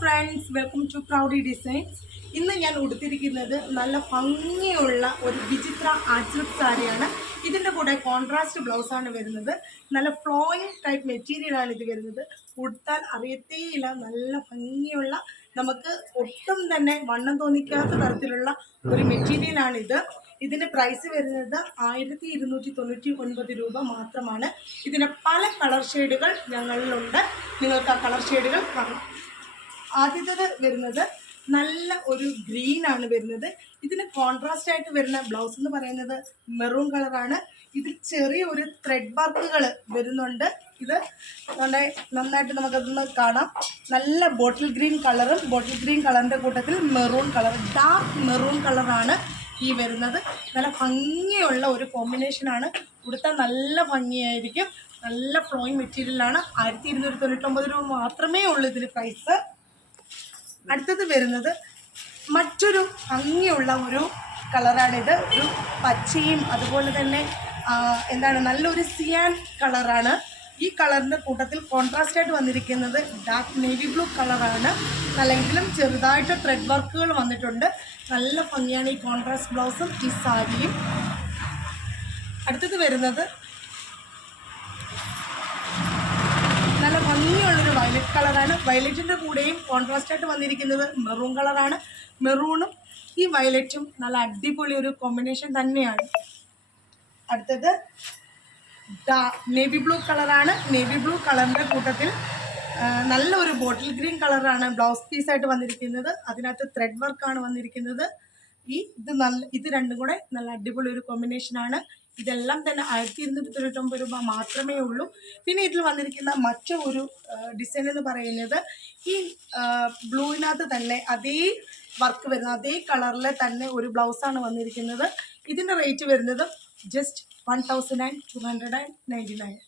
Friends, welcome to Proudy designs. ഇന്ന് ഞാൻ ഉടുത്തിരിക്കുന്നത് നല്ല ഭംഗിയുള്ള ഒരു വിചിത്ര ആർട്ട് സാരിയാണ്. ഇതിൻ്റെ കൂടെ കോൺട്രാസ്റ്റ് ബ്ലൗസാണ് വരുന്നത്. നല്ല ഫ്ലോയിങ് ടൈപ്പ് മെറ്റീരിയലാണ് ഇത് വരുന്നത്. ഉടുത്താൽ അറിയത്തേയില്ല, നല്ല ഭംഗിയുള്ള, നമുക്ക് ഒട്ടും തന്നെ വണ്ണം തോന്നിക്കാത്ത തരത്തിലുള്ള ഒരു മെറ്റീരിയലാണിത്. ഇതിന് പ്രൈസ് വരുന്നത് 1299 രൂപ മാത്രമാണ്. ഇതിന് പല കളർ ഷെയ്ഡുകൾ ഞങ്ങളിലുണ്ട്. നിങ്ങൾക്ക് ആ കളർ ഷെയ്ഡുകൾ കാണാം. ആദ്യത്തേത് വരുന്നത് നല്ല ഒരു ഗ്രീൻ ആണ് വരുന്നത്. ഇതിന് കോൺട്രാസ്റ്റ് ആയിട്ട് വരുന്ന ബ്ലൗസ് എന്ന് പറയുന്നത് മെറൂൺ കളറാണ്. ഇത് ചെറിയ ഒരു ത്രെഡ് വർക്കുകൾ വരുന്നുണ്ട്. ഇത് നന്നായിട്ട് നമുക്കതൊന്ന് കാണാം. നല്ല ബോട്ടിൽ ഗ്രീൻ കളറും, ബോട്ടിൽ ഗ്രീൻ കളറിൻ്റെ കൂട്ടത്തിൽ മെറൂൺ കളർ, ഡാർക്ക് മെറൂൺ കളറാണ് ഈ വരുന്നത്. നല്ല ഭംഗിയുള്ള ഒരു കോമ്പിനേഷനാണ്. ഉടുത്താൽ നല്ല ഭംഗിയായിരിക്കും. നല്ല ഫ്ലോയിങ് മെറ്റീരിയലാണ്. 1299 രൂപ മാത്രമേ ഉള്ളൂ ഇതിന് പ്രൈസ്. അടുത്തത് വരുന്നത് മറ്റൊരു ഭംഗിയുള്ള ഒരു കളറാണിത്. ഒരു പച്ചയും അതുപോലെ തന്നെ നല്ലൊരു സിയാൻ കളറാണ്. ഈ കളറിൻ്റെ കൂട്ടത്തിൽ കോൺട്രാസ്റ്റ് ആയിട്ട് വന്നിരിക്കുന്നത് ഡാർക്ക് നേവി ബ്ലൂ കളറാണ്. അല്ലെങ്കിലും ചെറുതായിട്ട് ത്രെഡ് വർക്കുകൾ വന്നിട്ടുണ്ട്. നല്ല ഭംഗിയാണ് ഈ കോൺട്രാസ്റ്റ് ബ്ലൗസും ഈ സാരിയും. അടുത്തത് വരുന്നത് നല്ല ഭംഗിയുള്ളൊരു വയലറ്റ് കളറാണ്. വയലറ്റിൻ്റെ കൂടെയും കോൺട്രാസ്റ്റ് ആയിട്ട് വന്നിരിക്കുന്നത് മെറൂൺ കളറാണ്. മെറൂണും ഈ വയലറ്റും നല്ല അടിപൊളി ഒരു കോമ്പിനേഷൻ തന്നെയാണ്. അടുത്തത് നേവി ബ്ലൂ കളറാണ്. നേവി ബ്ലൂ കളറിൻ്റെ കൂട്ടത്തിൽ നല്ലൊരു ബോട്ടിൽ ഗ്രീൻ കളറാണ് ബ്ലൗസ് പീസായിട്ട് വന്നിരിക്കുന്നത്. അതിനകത്ത് ത്രെഡ് വർക്കാണ് വന്നിരിക്കുന്നത്. ഇത് രണ്ടും കൂടെ നല്ല അടിപൊളി ഒരു കോമ്പിനേഷനാണ്. ഇതെല്ലാം തന്നെ 1299 രൂപ മാത്രമേ ഉള്ളൂ. പിന്നെ ഇതിൽ വന്നിരിക്കുന്ന മറ്റൊരു ഡിസൈൻ എന്ന് പറയുന്നത് ഈ ബ്ലൂവിനകത്ത് തന്നെ അതേ വർക്ക് വരുന്ന അതേ കളറിലെ തന്നെ ഒരു ബ്ലൗസാണ് വന്നിരിക്കുന്നത്. ഇതിൻ്റെ റേറ്റ് വരുന്നത് ജസ്റ്റ് 1299.